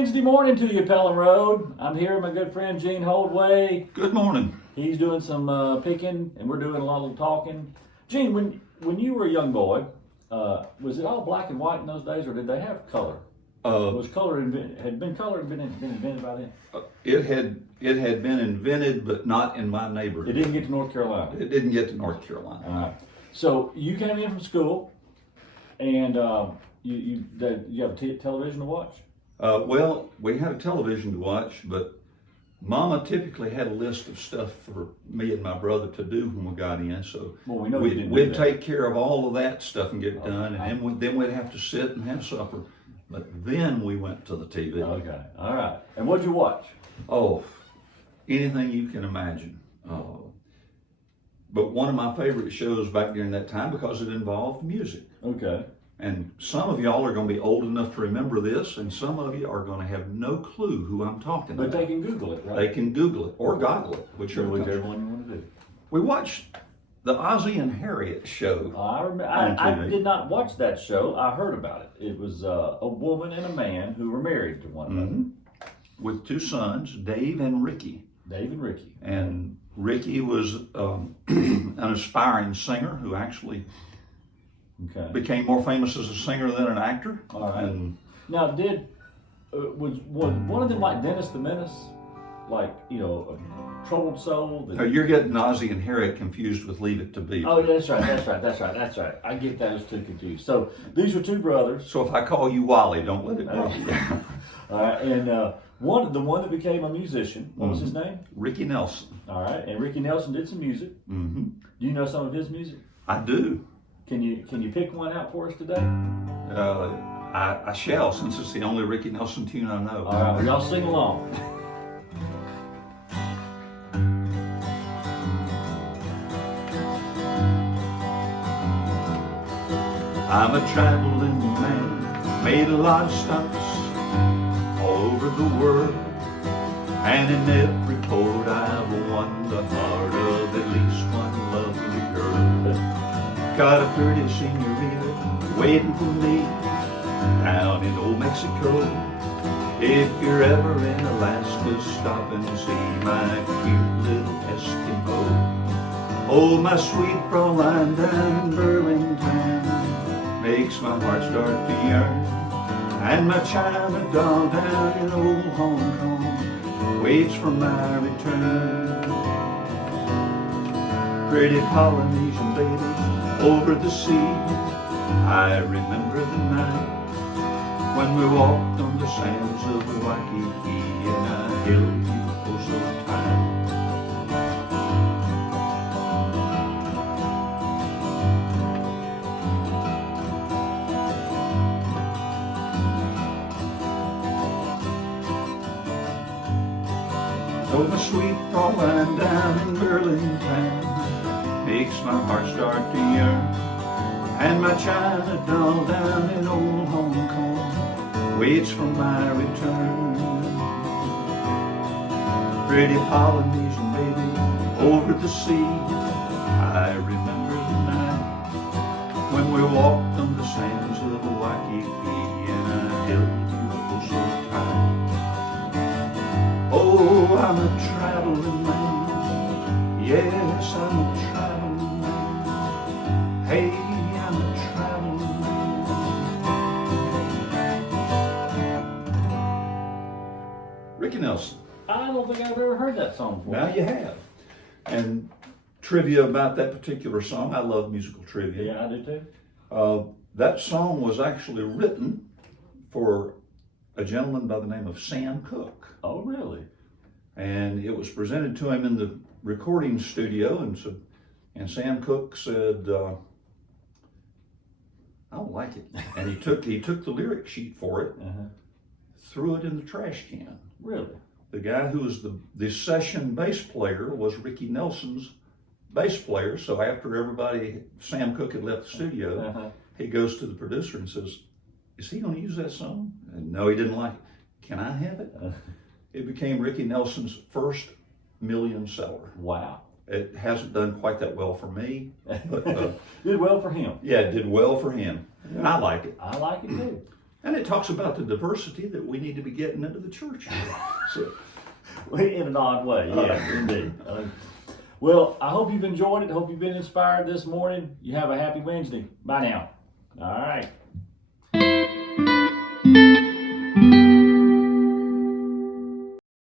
Wednesday morning to you, Pelham Road. I'm here with my good friend Gene Holdway. Good morning. He's doing some picking, and we're doing a lot of talking. Gene, when you were a young boy, was it all black and white in those days, or did they have color? Was color had color been invented by then? It had been invented, but not in my neighborhood. It didn't get to North Carolina. It didn't get to North Carolina. All right. So you came in from school, and you have a television to watch. Well, we had a television to watch, but Mama typically had a list of stuff for me and my brother to do when we got in. So we'd take care of all of that stuff and get it done, and then we'd have to sit and have supper. But then we went to the TV. Okay, all right. And what'd you watch? Oh, anything you can imagine. But one of my favorite shows back during that time, because it involved music. Okay. And some of y'all are going to be old enough to remember this, and some of you are going to have no clue who I'm talking about. But they can Google it, right? They can Google it or goggle it, whichever one you want to do. We watched the Ozzie and Harriet show. I did not watch that show. I heard about it. It was a woman and a man who were married to one another. With two sons, Dave and Ricky. Dave and Ricky. And Ricky was an aspiring singer who actually became more famous as a singer than an actor. All right. And now, was one of them like Dennis the Menace? Like, a troubled soul? You're getting Ozzie and Harriet confused with Leave It to Beaver. Oh, that's right. I get those two confused. So these were two brothers. So if I call you Wally, don't let it bother you. All right, and the one that became a musician, what was his name? Ricky Nelson. All right, and Ricky Nelson did some music. Mm-hmm. Do you know some of his music? I do. Can you pick one out for us today? I shall, since it's the only Ricky Nelson tune I know. All right, well, y'all sing along. I'm a traveling man, made a lot of stops all over the world, and in every port I've won the heart of at least one lovely girl. Got a pretty senorita waiting for me down in old Mexico. If you're ever in Alaska, stop and see my cute little Eskimo. Oh, my sweet Fraulein down in Burlington makes my heart start to yearn. And my China doll down in old Hong Kong waits for my return. Pretty Polynesian baby over the sea, I remember the night when we walked on the sands of Waikiki, and I held you oh so tight. Oh, my sweet Fraulein down in Burlington makes my heart start to yearn. And my China doll down in old Hong Kong waits for my return. Pretty Polynesian baby over the sea, I remember the night when we walked on the sands of Waikiki, and I held you oh so tight. Oh, I'm a traveling man. Yes, I'm a traveling man. Hey, I'm a traveling man. Ricky Nelson. I don't think I've ever heard that song before. Now you have. And trivia about that particular song, I love musical trivia. Yeah, I do too. That song was actually written for a gentleman by the name of Sam Cooke. Oh, really? And it was presented to him in the recording studio, and Sam Cooke said, I don't like it. And he took the lyric sheet for it, threw it in the trash can. Really? The guy who was the session bass player was Ricky Nelson's bass player. So after Sam Cooke had left the studio, he goes to the producer and says, is he going to use that song? And no, he didn't like it. Can I have it? It became Ricky Nelson's first million seller. Wow. It hasn't done quite that well for me. But, did well for him. Yeah, it did well for him. And I like it. I like it too. And it talks about the diversity that we need to be getting into the church. So, in an odd way, yeah, indeed. Well, I hope you've enjoyed it. I hope you've been inspired this morning. You have a happy Wednesday. Bye now. All right.